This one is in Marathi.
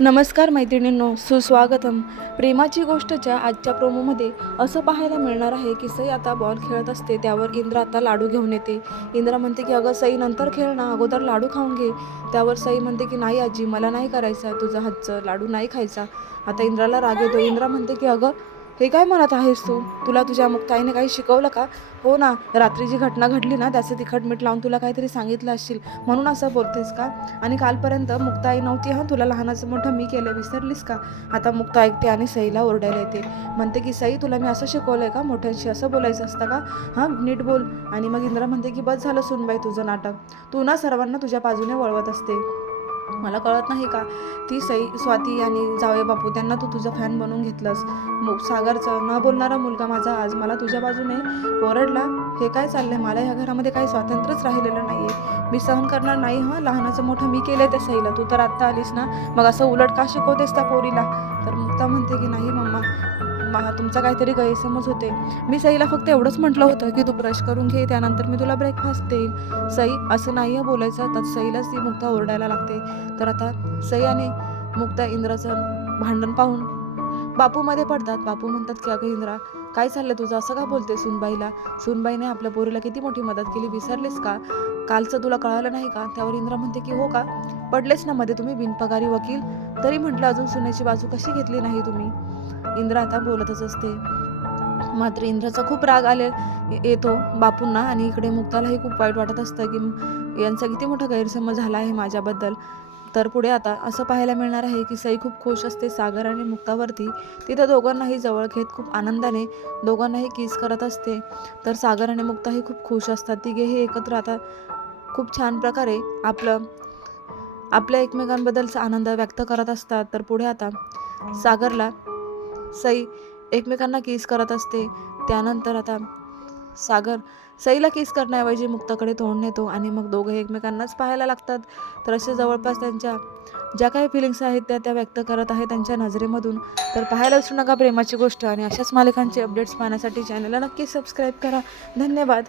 नमस्कार मैत्रिणींनो सुस्वागतम. प्रेमाची गोष्टच्या आजच्या प्रोमोमध्ये असं पाहायला मिळणार आहे की सई आता बॉल खेळत असते त्यावर इंद्र आता लाडू घेऊन येते. इंद्रा म्हणते की अगं सई नंतर खेळ ना अगोदर लाडू खाऊन घे. त्यावर सई म्हणते की नाही आजी मला नाही करायचं तुझं हातचं लाडू नाही खायचा. आता इंद्राला राग येतो. इंद्रा म्हणते की अगं हे काय म्हणत आहेस तू? तुला तुझ्या मुक्ताईने काही शिकवलं का? हो ना रात्री जी घटना घडली ना त्याचं तिखट मीठ लावून तुला काहीतरी सांगितलं असशील. म्हणून असं बोलतेस का? आणि कालपर्यंत मुक्ताई नव्हती हां? तुला लहानाचं मोठं मी केलं विसरलीस का? आता मुक्ता ऐकते आणि सईला ओरडायला येते. म्हणते की सई तुला मी असं शिकवलं आहे का? मोठ्यांशी असं बोलायचं असतं का? हां? नीट बोल. आणि मग इंद्रा म्हणते की बस झालं सुनबाई तुझं नाटक. तू ना सर्वांना तुझ्या बाजूने वळवत असते. मला कळत नाही का? ती सई स्वाती आणि जावे बापू त्यांना तू तुझं फॅन बनवून घेतलंस. सागरचं न बोलणारा मुलगा माझा आज मला तुझ्या बाजूने ओरडला. हे काय चाललंय? मला ह्या घरामध्ये काही स्वातंत्र्यच राहिलेलं नाही आहे मी सहन करणार नाही हां? लहानाचं मोठं मी केलं त्या सईला. तू तर आत्ता आलीस ना? मग असं उलट का शिकवतेस त्या पोरीला? तर मुक्ता म्हणते की नाही मम्मा. तुमचा काहीतरी गैरसमज होते मी सईला फक्त एवढंच म्हटलं होतं की तू ब्रश करून घे त्यानंतर मी तुला ब्रेकफास्ट देईल. सई असं नाही आहे बोलायचं. तर सईलाच ती मुक्ता ओरडायला लागते. तर आता सई आणि मुक्ता इंद्राचं भांडण पाहून बापूमध्ये पडतात. बापू म्हणतात की अगं इंद्रा काय चाललं तुझं? असं का बोलते सुनबाईला? सुनबाईने आपल्या पोरीला किती मोठी मदत केली विसरलेस का? कालचं तुला कळालं नाही का? त्यावर इंद्रा म्हणते की हो का? पडलेच ना मध्ये तुम्ही बिनपगारी वकील. तरी म्हटलं अजून सुनेची बाजू कशी घेतली नाही तुम्ही? इंद्र आता बोलतच असते. मात्र इंद्राचा खूप राग आले येतो बापूंना आणि इकडे मुक्तालाही खूप वाईट वाटत असतं की यांचा किती मोठा गैरसमज झाला आहे माझ्याबद्दल. तर पुढे आता असं पाहायला मिळणार आहे की सई खूप खुश असते सागर आणि मुक्तावरती. तिथं दोघांनाही जवळ घेत खूप आनंदाने दोघांनाही किस करत असते. तर सागर आणि मुक्ताही खूप खुश असतात. तिघेही एकत्र आता खूप छान प्रकारे आपलं आपल्या एकमेकांबद्दलचा आनंद व्यक्त करत असतात. तर पुढे आता सागरला सई एकमेकांना किस करत असते. त्यानंतर आता सागर सईला किस करण्याऐवजी मुक्ताकडे तोंड नेतो आणि मग दोघं एकमेकांनाच पाहायला लागतात. तर असे जवळपास त्यांच्या ज्या काही फिलिंग्स आहेत त्या त्या व्यक्त करत आहे त्यांच्या नजरेमधून. तर पाहायला विसरू नका प्रेमाची गोष्ट आणि अशाच मालिकांचे अपडेट्स पाहण्यासाठी चॅनलला नक्की सबस्क्राईब करा. धन्यवाद.